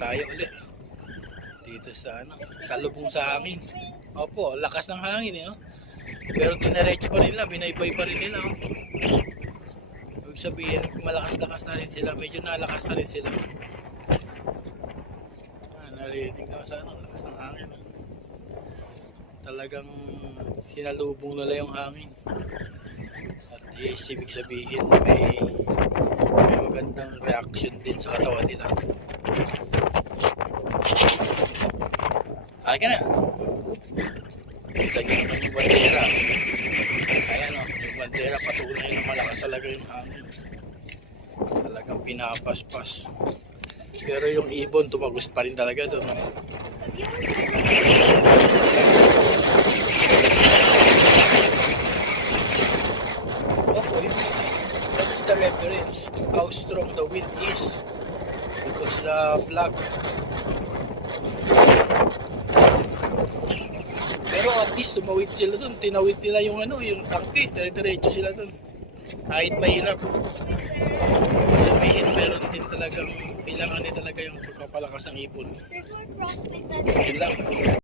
tayo ulit dito sa lubong sa hangin. Opo, lakas ng hangin eh, oh. Pero dinerecho pa rin nila, binaybay pa rin nila, oh. Ibig sabihin, malakas-lakas na rin sila, medyo nalakas na rin sila. Narinig na sa lakas ng hangin, oh. Talagang sinalubong nila yung hangin. At ibig sabihin, may magandang reaction din sa katawan nila. Ay ka na. Kita nyo naman yung bandera. Ayan o, yung bandera patunay na malakas talaga yung hangin. Talagang pinapaspas. Pero yung ibon tumagos pa rin talaga doon. Opo, yun. That is the reference. How strong the wind is. Because the flag. Pero at least tumawid sila dun, tinawid nila yung yung tangke, dire-diretso sila dun. Kahit mahirap. Ibig sabihin meron din talagang, kailangan din talaga yung pagpapalakas ng ibon. Yun lang.